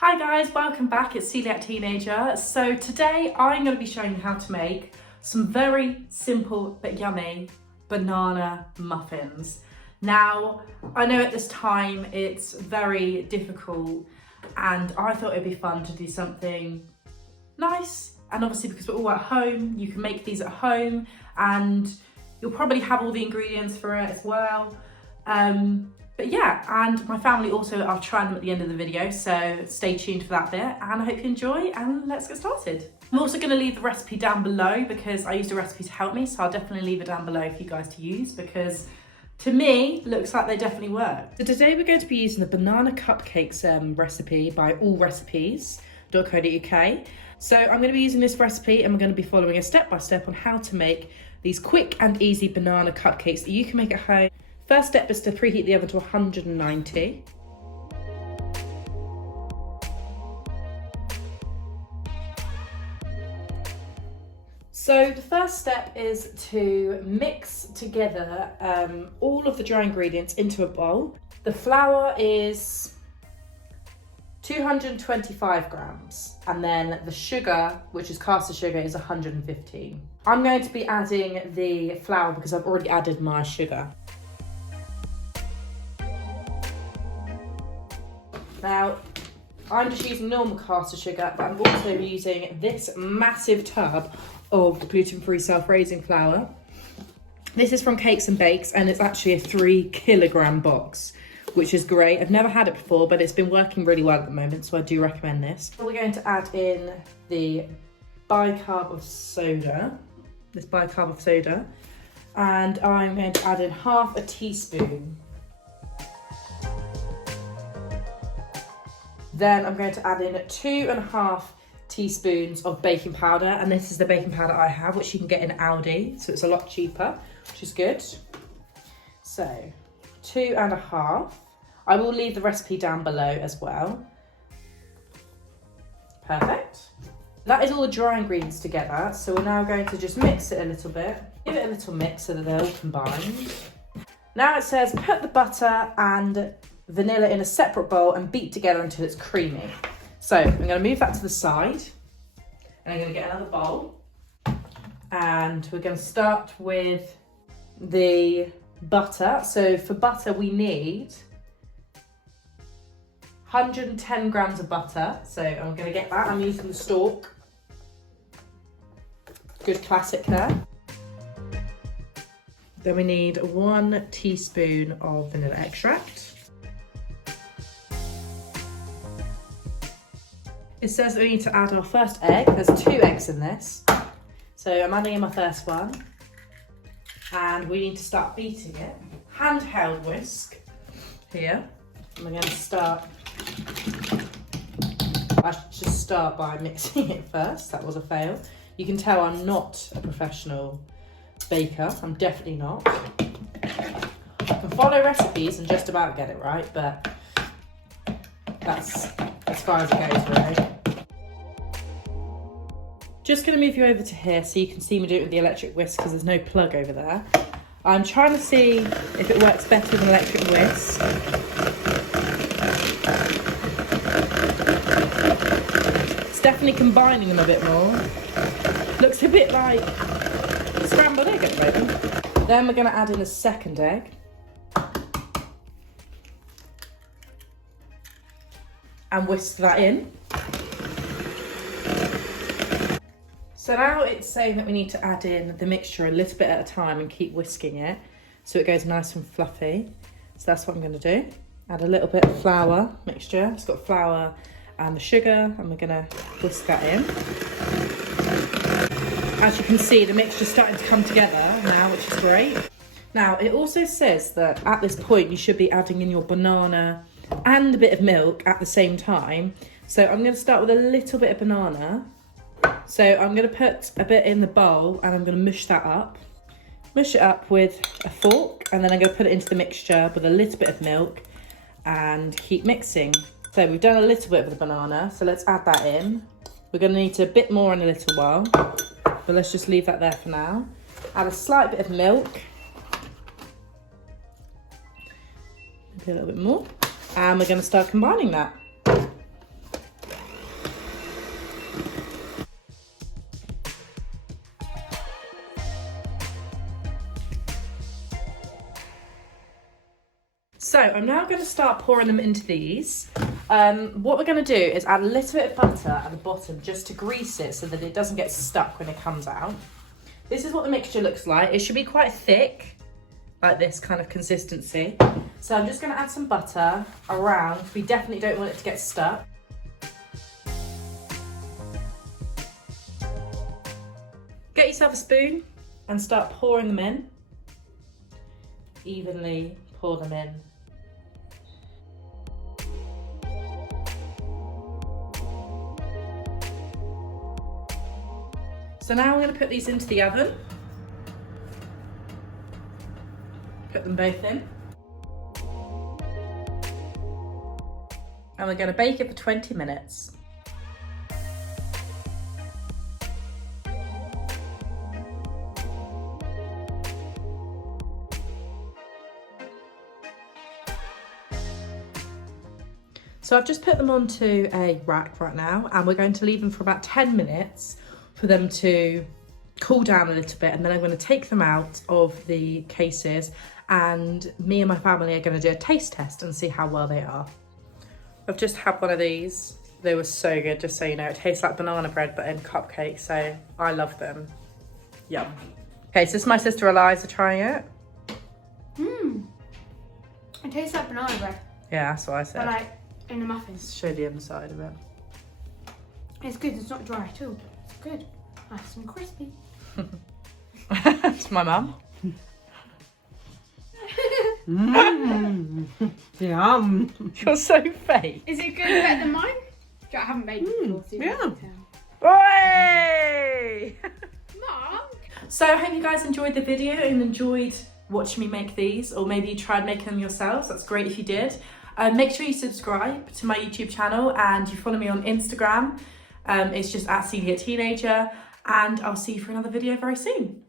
Hi guys, welcome back. It's Coeliac Teenager. So today I'm going to be showing you how to make some very simple but yummy banana muffins. Now, I know at this time it's very difficult and I thought it'd be fun to do something nice. And obviously because we're all at home, you can make these at home and you'll probably have all the ingredients for it as well. But yeah, and my family also are trying them at the end of the video, so stay tuned for that bit and I hope you enjoy and let's get started. I'm also going to leave the recipe down below because I used a recipe to help me, so I'll definitely leave it down below for you guys to use because to me, looks like they definitely work. So today we're going to be using the banana cupcakes recipe by allrecipes.co.uk. So I'm going to be using this recipe and we're going to be following a step-by-step on how to make these quick and easy banana cupcakes that you can make at home. First step is to preheat the oven to 190. So the first step is to mix together all of the dry ingredients into a bowl. The flour is 225 grams and then the sugar, which is caster sugar, is 115. I'm going to be adding the flour because I've already added my sugar. Now, I'm just using normal caster sugar, but I'm also using this massive tub of gluten-free self-raising flour. This is from Cakes and Bakes, and it's actually a 3 kilogram box, which is great. I've never had it before, but it's been working really well at the moment, so I do recommend this. We're going to add in the bicarb of soda, and I'm going to add in half a teaspoon. Then I'm going to add in 2.5 teaspoons of baking powder, and this is the baking powder I have, which you can get in Aldi, so it's a lot cheaper, which is good. So 2.5. I will leave the recipe down below as well. Perfect. That is all the dry ingredients together, so we're now going to just mix it a little bit. Give it a little mix so that they're all combined. Now it says put the butter and vanilla in a separate bowl and beat together until it's creamy. So I'm going to move that to the side and I'm going to get another bowl and we're going to start with the butter. So for butter we need 110 grams of butter. So I'm going to get that. I'm using the stalk. Good classic there. Then we need 1 teaspoon of vanilla extract. It says that we need to add our first egg. There's 2 eggs in this. So I'm adding in my first one. And we need to start beating it. Handheld whisk here. And we're going to start, I should just start by mixing it first. That was a fail. You can tell I'm not a professional baker. I'm definitely not. I can follow recipes and just about get it right, but that's as far as it goes, really. Just going to move you over to here so you can see me do it with the electric whisk because there's no plug over there. I'm trying to see if it works better with an electric whisk. It's definitely combining them a bit more. Looks a bit like scrambled egg at the moment. Then we're going to add in a second egg. And whisk that in. So now it's saying that we need to add in the mixture a little bit at a time and keep whisking it so it goes nice and fluffy. So that's what I'm going to do. Add a little bit of flour mixture. It's got flour and the sugar, and we're going to whisk that in. As you can see, the mixture's starting to come together now, which is great. Now, it also says that at this point you should be adding in your banana and a bit of milk at the same time. So I'm going to start with a little bit of banana. So I'm going to put a bit in the bowl and I'm going to mush that up. Mush it up with a fork and then I'm going to put it into the mixture with a little bit of milk and keep mixing. So we've done a little bit with the banana, so let's add that in. We're going to need a bit more in a little while, but let's just leave that there for now. Add a slight bit of milk. Maybe a little bit more. And we're going to start combining that. So I'm now going to start pouring them into these. What we're going to do is add a little bit of butter at the bottom just to grease it so that it doesn't get stuck when it comes out. This is what the mixture looks like. It should be quite thick, like this kind of consistency. So I'm just going to add some butter around. We definitely don't want it to get stuck. Get yourself a spoon and start pouring them in. Evenly pour them in. So now I'm going to put these into the oven. Put them both in. And we're going to bake it for 20 minutes. So I've just put them onto a rack right now, and we're going to leave them for about 10 minutes for them to cool down a little bit, and then I'm going to take them out of the cases, and me and my family are going to do a taste test and see how well they are. I've just had one of these. They were so good, just so you know. It tastes like banana bread but in cupcake, so I love them. Yum. Okay, so this is my sister Eliza trying it. It tastes like banana bread. Yeah, that's what I said. But like in the muffins. Show the inside of it. It's good, it's not dry at all. It's good. Nice and crispy. It's my mum. Yum. You're so fake. Is it good, better than mine? I haven't made it before, so you yeah. can't tell. Oi! Mum? So I hope you guys enjoyed the video and enjoyed watching me make these, or maybe you tried making them yourselves. That's great if you did. Make sure you subscribe to my YouTube channel and you follow me on Instagram. It's just @Coeliac Teenager, and I'll see you for another video very soon.